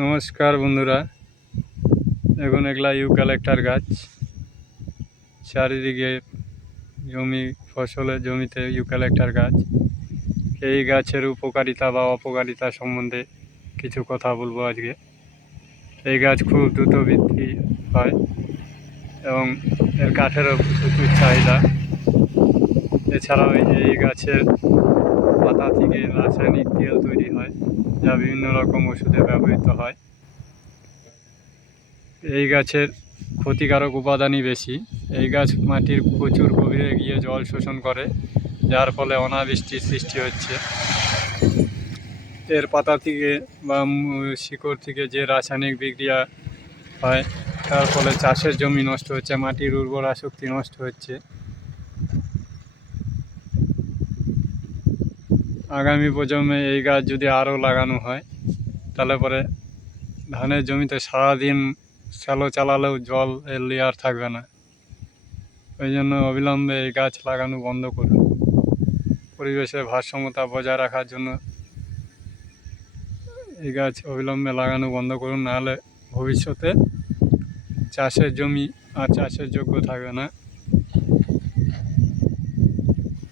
নমস্কার বন্ধুরা, এখন এগুলা ইউক্যালিপটাস গাছ। চারিদিকে ফসলের জমিতে ইউক্যালিপটাস গাছ। এই গাছের উপকারিতা বা অপকারিতা সম্বন্ধে কিছু কথা বলবো আজকে। এই গাছ খুব দ্রুত বৃদ্ধি হয় এবং এর কাঠেরও প্রচুর চাহিদা। এছাড়াও এই গাছের পাতা থেকে রাসায়নিক তেল তৈরি হয়, যা বিভিন্ন রকম ওষুধে ব্যবহৃত হয়। এই গাছের ক্ষতিকারক উপাদানই বেশি। এই গাছ মাটির প্রচুর গভীরে গিয়ে জল শোষণ করে, যার ফলে অনাবৃষ্টির সৃষ্টি হচ্ছে। এর পাতা থেকে বা শিকড় থেকে যে রাসায়নিক বিক্রিয়া হয়, তার ফলে চাষের জমি নষ্ট হচ্ছে, মাটির উর্বরা শক্তি নষ্ট হচ্ছে। আগামী প্রজন্মে এই গাছ যদি আরও লাগানো হয়, তাহলে পরে ধানের জমিতে সারাদিন শ্যালো চালালেও জল এর লেয়ার থাকবে না। ওই জন্য অবিলম্বে এই গাছ লাগানো বন্ধ করুন। পরিবেশের ভারসাম্যতা বজায় রাখার জন্য এই গাছ অবিলম্বে লাগানো বন্ধ করুন, নাহলে ভবিষ্যতে চাষের জমি আর চাষের যোগ্য থাকবে না।